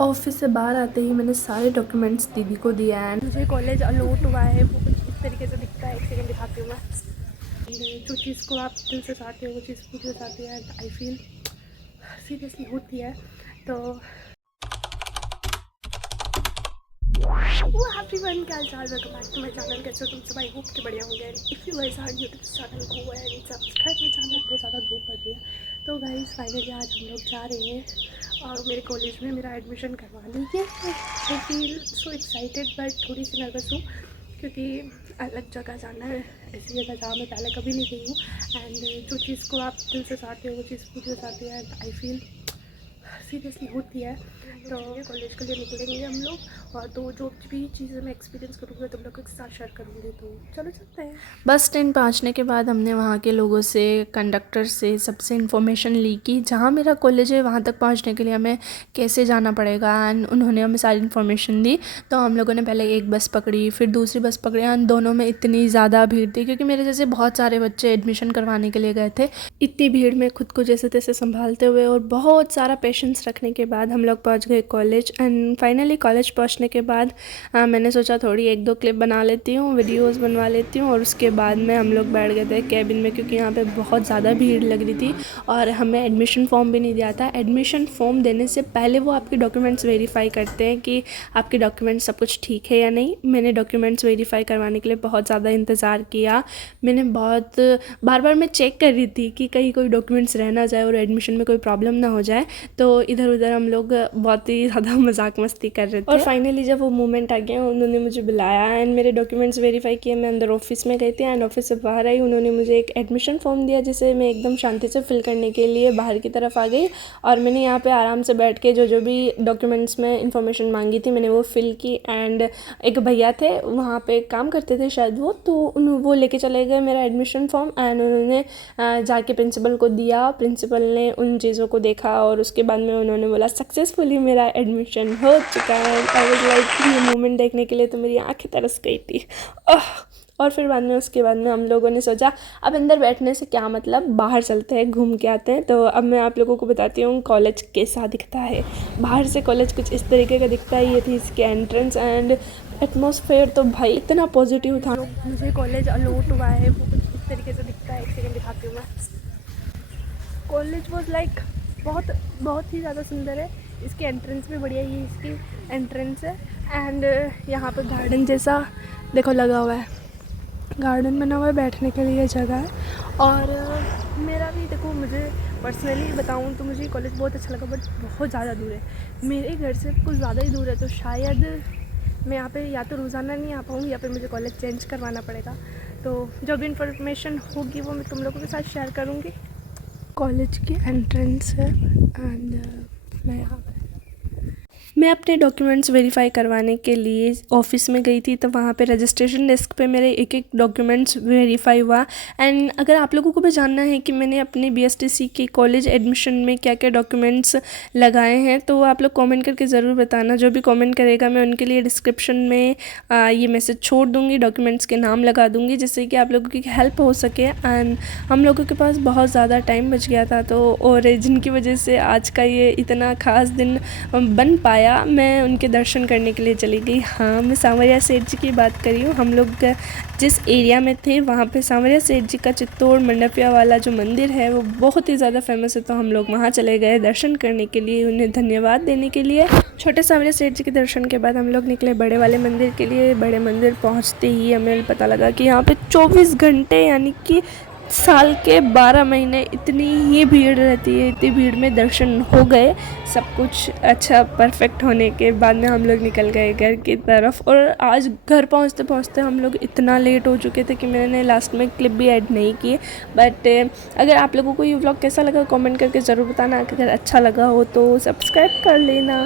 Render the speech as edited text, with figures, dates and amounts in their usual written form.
Office से बाहर आते ही मैंने सारे डॉक्यूमेंट्स दीदी को दिए एंड मुझे कॉलेज अलॉट हुआ है। वो कुछ इस तरीके से दिखता है, एक सेकंड दिखाती हूँ मैं। जो चीज़ को आप दिल से चाहते हो वो चीज़ पूरी हो जाती है एंड आई फील सीरियसली होती है। तो वो एवरीवन क्या हाल welcome back to my channel. कैसे हो तुम सब? आई होप कि बढ़िया होंगे। If you guys are new to this channel go and subscribe my channel. बहुत ज़्यादा धूप पड़ रही है तो गाइस फाइनली आज हम लोग जा रहे हैं और मेरे कॉलेज में मेरा एडमिशन करवा लीजिए। I feel so excited but थोड़ी सी नर्वस हूँ क्योंकि अलग जगह जाना है, ऐसी जगह जहाँ मैं पहले कभी नहीं गई हूँ एंड जो चीज़ को आप दिल से चाहते हो वो चीज़ पूरी हो जाती है एंड आई फील सीरियसली होती है। तो कॉलेज के लिए निकलेंगे हम लोग और तो जो भी चीज़ें मैं एक्सपीरियंस करूँगी तुम लोगों के साथ शेयर करूँगी। तो चलो चलते हैं। बस स्टैंड पहुँचने के बाद हमने वहाँ के लोगों से, कंडक्टर से, सबसे इन्फॉर्मेशन ली कि जहाँ मेरा कॉलेज है वहाँ तक पहुँचने के लिए हमें कैसे जाना पड़ेगा एंड उन्होंने हमें सारी इन्फॉर्मेशन दी। तो हम लोगों ने पहले एक बस पकड़ी, फिर दूसरी बस पकड़ी एंड दोनों में इतनी ज़्यादा भीड़ थी क्योंकि मेरे जैसे बहुत सारे बच्चे एडमिशन करवाने के लिए गए थे। इतनी भीड़ में खुद को जैसे तैसे संभालते हुए और बहुत सारा पेशेंस रखने के बाद हम लोग पहुंच गए कॉलेज एंड फाइनली कॉलेज पहुंचने के बाद मैंने सोचा थोड़ी एक दो क्लिप बना लेती हूँ, वीडियोस बनवा लेती हूँ और उसके बाद में हम लोग बैठ गए थे कैबिन में क्योंकि यहाँ पे बहुत ज़्यादा भीड़ लग रही थी और हमें एडमिशन फॉर्म भी नहीं दिया था। एडमिशन फॉर्म देने से पहले वो आपके डॉक्यूमेंट्स वेरीफाई करते हैं कि आपके डॉक्यूमेंट्स सब कुछ ठीक है या नहीं। मैंने डॉक्यूमेंट्स वेरीफाई करवाने के लिए बहुत ज़्यादा इंतज़ार किया। मैंने बहुत बार बार मैं चेक कर रही थी कि कहीं कोई डॉक्यूमेंट्स रह ना जाए और एडमिशन में कोई प्रॉब्लम ना हो जाए। तो इधर उधर हम लोग बहुत ही ज़्यादा मजाक मस्ती कर रहे थे और फाइनली जब वो मोमेंट आ गया उन्होंने मुझे बुलाया एंड मेरे डॉक्यूमेंट्स वेरीफाई किए। मैं अंदर ऑफिस में गई थी एंड ऑफिस से बाहर आई, उन्होंने मुझे एक एडमिशन फॉर्म दिया जिसे मैं एकदम शांति से फिल करने के लिए बाहर की तरफ आ गई और मैंने यहाँ पे आराम से बैठ के जो भी डॉक्यूमेंट्स में इंफॉर्मेशन मांगी थी मैंने वो फिल की एंड एक भैया थे वहाँ पे काम करते थे शायद तो वो लेके चले गए मेरा एडमिशन फॉर्म एंड उन्होंने जाके प्रिंसिपल को दिया। प्रिंसिपल ने उन चीज़ों को देखा और उसके बाद में उन्होंने बोला सक्सेसफुली मेरा एडमिशन हो चुका है। आई वाज लाइक ये मोमेंट देखने के लिए तो मेरी आंखें तरस गई थी। और फिर उसके बाद में हम लोगों ने सोचा अब अंदर बैठने से क्या मतलब, बाहर चलते हैं घूम के आते हैं। तो अब मैं आप लोगों को बताती हूँ कॉलेज कैसा दिखता है। बाहर से कॉलेज कुछ इस तरीके का दिखता है। ये थी इसकी एंट्रेंस एंड एटमॉस्फेयर तो भाई इतना पॉजिटिव था। मुझे कॉलेज अलॉट हुआ है वो कुछ इस तरीके से दिखता है, एक सेकंड दिखाती हूँ मैं। कॉलेज वॉज लाइक बहुत ही ज़्यादा सुंदर है। इसकी एंट्रेंस भी बढ़िया, ये इसकी एंट्रेंस है एंड यहाँ पर गार्डन जैसा देखो लगा हुआ है, गार्डन बना हुआ है बैठने के लिए जगह है। और मेरा भी देखो, मुझे पर्सनली बताऊँ तो मुझे कॉलेज बहुत अच्छा लगा बट बहुत ज़्यादा दूर है, मेरे घर से कुछ ज़्यादा ही दूर है। तो शायद मैं यहाँ पे या तो रोज़ाना नहीं आ पाऊँगी या फिर मुझे कॉलेज चेंज करवाना पड़ेगा। तो जो भी इंफॉर्मेशन होगी वो मैं तुम लोगों के साथ शेयर करूँगी। कॉलेज की एंट्रेंस है एंड मैं यहाँ पे मैं अपने डॉक्यूमेंट्स वेरीफाई करवाने के लिए ऑफिस में गई थी। तो वहाँ पे रजिस्ट्रेशन डेस्क पे मेरे एक एक डॉक्यूमेंट्स वेरीफाई हुआ एंड अगर आप लोगों को भी जानना है कि मैंने अपने बीएसटीसी के कॉलेज एडमिशन में क्या क्या डॉक्यूमेंट्स लगाए हैं तो आप लोग कमेंट करके ज़रूर बताना। जो भी कमेंट करेगा मैं उनके लिए डिस्क्रिप्शन में ये मैसेज छोड़ दूँगी, डॉक्यूमेंट्स के नाम लगा दूँगी जिससे कि आप लोगों की हेल्प हो सके। एंड हम लोगों के पास बहुत ज़्यादा टाइम बच गया था तो और जिनकी वजह से आज का ये इतना ख़ास दिन बन पाया। मैं उनके दर्शन करने के लिए चली गई। हाँ, मैं सांवरिया सेठ जी की बात कर रही हूँ। हम लोग जिस एरिया में थे वहाँ पे सांवरिया सेठ जी का चित्तौड़ मंडपिया वाला जो मंदिर है वो बहुत ही ज़्यादा फेमस है। तो हम लोग वहाँ चले गए दर्शन करने के लिए, उन्हें धन्यवाद देने के लिए। छोटे सांवरिया सेठ जी के दर्शन के बाद हम लोग निकले बड़े वाले मंदिर के लिए। बड़े मंदिर पहुँचते ही हमें पता लगा कि यहाँ पे 24 घंटे यानी कि साल के 12 महीने इतनी ही भीड़ रहती है। इतनी भीड़ में दर्शन हो गए, सब कुछ अच्छा परफेक्ट होने के बाद में हम लोग निकल गए घर की तरफ। और आज घर पहुंचते पहुंचते हम लोग इतना लेट हो चुके थे कि मैंने लास्ट में क्लिप भी ऐड नहीं की। बट अगर आप लोगों को ये व्लॉग कैसा लगा कमेंट करके ज़रूर बताना। अगर अच्छा लगा हो तो सब्सक्राइब कर लेना।